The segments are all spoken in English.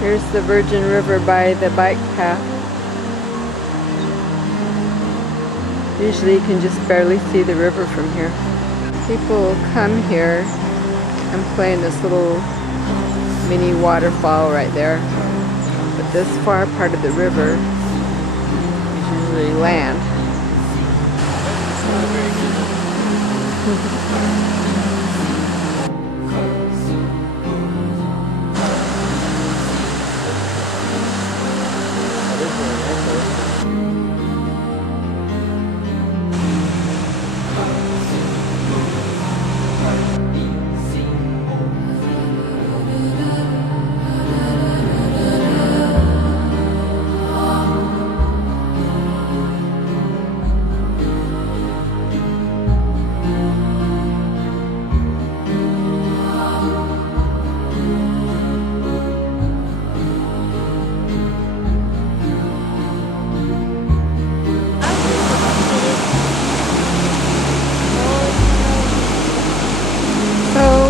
Here's the Virgin River by the bike path. Usually you can just barely see the river from here. People come here and play in this little mini waterfall right there. But this far part of the river is usually land.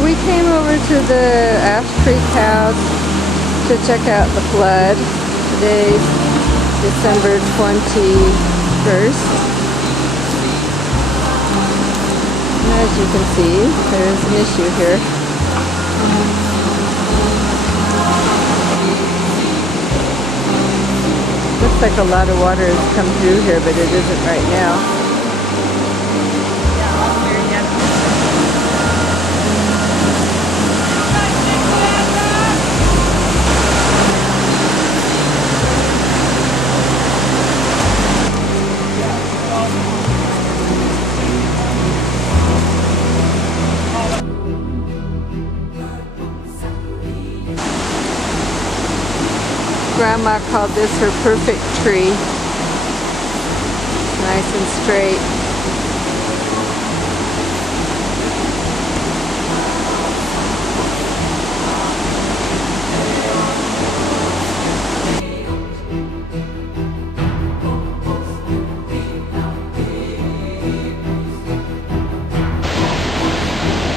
We came over to the Ash Creek House to check out the flood. Today's December 21st. And as you can see, there's an issue here. Looks like a lot of water has come through here, but it isn't right now. Grandma called this her perfect tree. Nice and straight.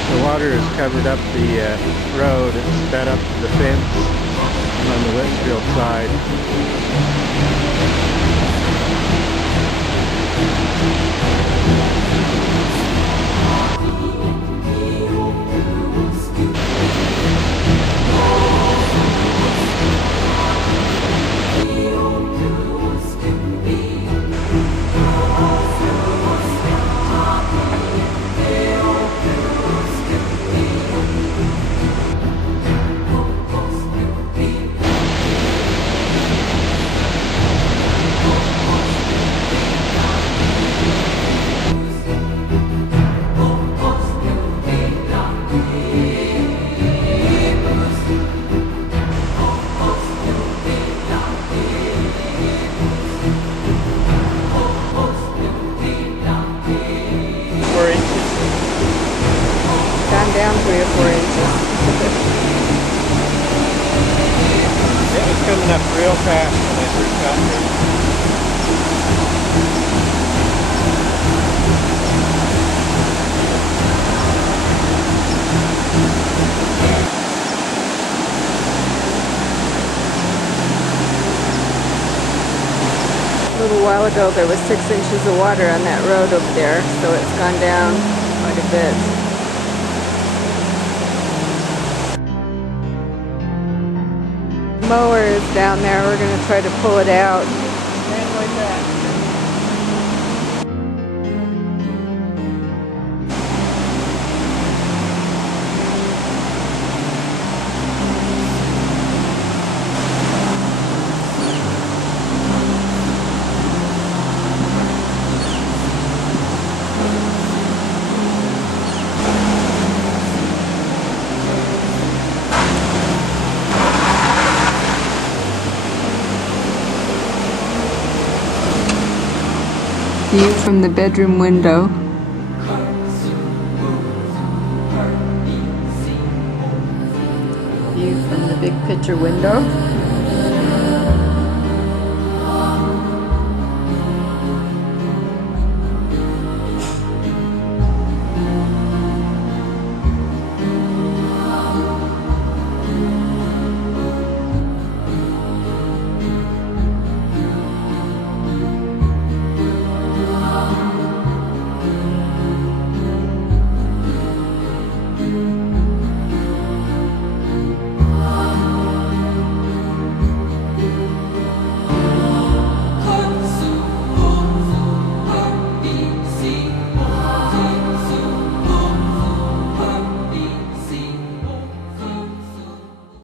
The water has covered up the road and sped up to the fence on the Litchfield side. Down 3 or 4 inches. It was coming up real fast when I first got here. A little while ago there was 6 inches of water on that road over there, so it's gone down quite a bit. Mower is down there. We're going to try to pull it out. View from the bedroom window. View from the big picture window.